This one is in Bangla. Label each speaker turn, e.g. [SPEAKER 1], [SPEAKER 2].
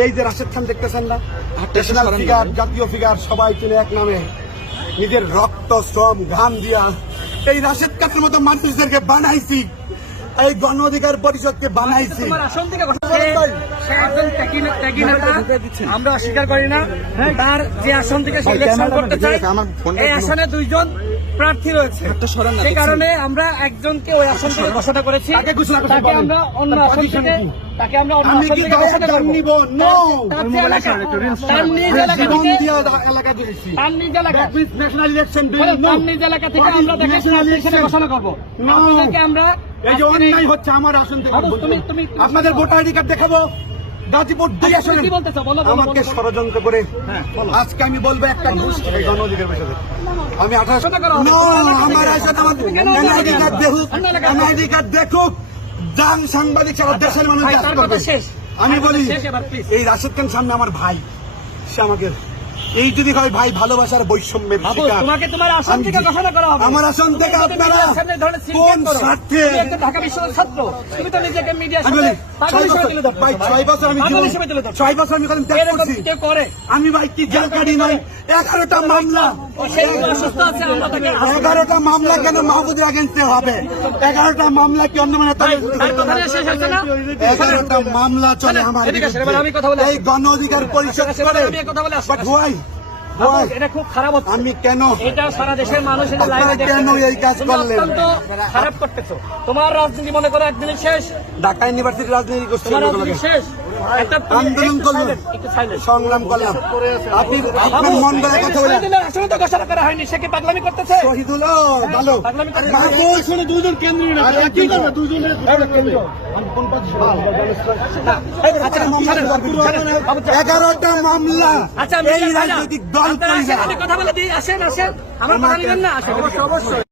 [SPEAKER 1] এই যে রাশেদ খান দেখতেছেন না ন্যাশনাল ফিগার জাতীয় ফিগার সবাই চলে এক নামে নিজের রক্ত শ্রম ঘাম দিয়া এই রাশেদ খানের মতো মানুষদেরকে বানাইছি এই গণ অধিকার পরিষদকে বানাইছি।
[SPEAKER 2] আমরা অস্বীকার করি না। তার যে আসন থেকে করতে চায় এই আসনে দুইজন প্রার্থী রয়েছে। সেই কারণে আমরা একজনকে ওই আসন থেকে ঘোষণা করেছি।
[SPEAKER 1] তাকে।
[SPEAKER 2] আমরা অন্য আসন থেকে
[SPEAKER 1] কি?
[SPEAKER 2] তাকে আমরা অন্য আসন থেকে ঘোষণা করব তার যে এলাকা, তার নিজ এলাকা
[SPEAKER 1] জীবন
[SPEAKER 2] থেকে
[SPEAKER 1] দিয়া এলাকা দিয়েছি।
[SPEAKER 2] তার নিজ এলাকা
[SPEAKER 1] ন্যাশনাল ইলেকশন
[SPEAKER 2] তার নিজ এলাকা থেকে আমরা তাকে ঘোষণা করব।
[SPEAKER 1] No!
[SPEAKER 2] আমরা
[SPEAKER 1] এই যে অন্যায় হচ্ছে আমার আসন থেকে
[SPEAKER 2] বাবু, তুমি- তুমি- তুমি-
[SPEAKER 1] আপনাদের ভোটার আইডি কার্ড দেখাবো? গাজীপুর দুই
[SPEAKER 2] আচ্ছা,
[SPEAKER 1] আমাকে। ষড়যন্ত্র করে আজকে আমি বলব একটা ঘুষ আমি আঠারোশো আমার দেখুক যান সাংবাদিক সারা দেশের মানুষ
[SPEAKER 2] শেষ।
[SPEAKER 1] আমি বলি। এই রাশেদ খান সামনে আমার ভাই। সে আমাকে এই যদি হয় ভাই ভালোবাসার বৈষম্যের
[SPEAKER 2] তোমাকে তোমার আসন
[SPEAKER 1] আমি
[SPEAKER 2] থেকে ঘোষণা করা হবে
[SPEAKER 1] আমার আসন থেকে আপনারা কোন স্বার্থে?
[SPEAKER 2] ঢাকা বিশ্ববিদ্যালয়ের ছাত্র। তুমি তো নিজেকে মিডিয়ার
[SPEAKER 1] আমি
[SPEAKER 2] সামনে
[SPEAKER 1] বলি
[SPEAKER 2] পাগল
[SPEAKER 1] ছয় বছর ভাই ছয় বছর আমি। ছয় বছর আমি ত্যাগ করছি। আমি ভাই কি জেল কাটি নাই এগারোটা মামলা। এগারোটা মামলা কেন মাহবুদের এগেন্সে হবে? এগারোটা মামলা কি অন্য মানে? এগারোটা মামলা চলে আমার। এই গণ অধিকার পরিষদ করে
[SPEAKER 2] এটা খুব খারাপ হচ্ছে।
[SPEAKER 1] আমি কেন?
[SPEAKER 2] এটা সারা দেশের মানুষ এটা
[SPEAKER 1] আপনারা
[SPEAKER 2] লাইভে দেখতে
[SPEAKER 1] কেন এই কাজ করলেন?
[SPEAKER 2] খারাপ করতেছো। তোমার রাজনীতি মনে করো একদিনের শেষ।
[SPEAKER 1] ঢাকা ইউনিভার্সিটি রাজনীতি করছি।
[SPEAKER 2] শেষ। একটা
[SPEAKER 1] আন্দোলন করলাম
[SPEAKER 2] silent, একটু silent।
[SPEAKER 1] সংগ্রাম করলাম। আপনি আপনার মন গড়া কথা বলে
[SPEAKER 2] শহীদুলের তো ঘোষণা করা হয়নি সে কি পাগলামি করতেছে?
[SPEAKER 1] শহীদুল ভালো
[SPEAKER 2] পাগলামি করতেছে।
[SPEAKER 1] মাহবুব শুনে দুজন কেন্দ্রীয় না কি করবে দুজনের এগারোটা মামলা।
[SPEAKER 2] আচ্ছা
[SPEAKER 1] এই রাজনৈতিক দল
[SPEAKER 2] আসেন, কথা বলে দিই আসেন আসেন। আমার না আসেন।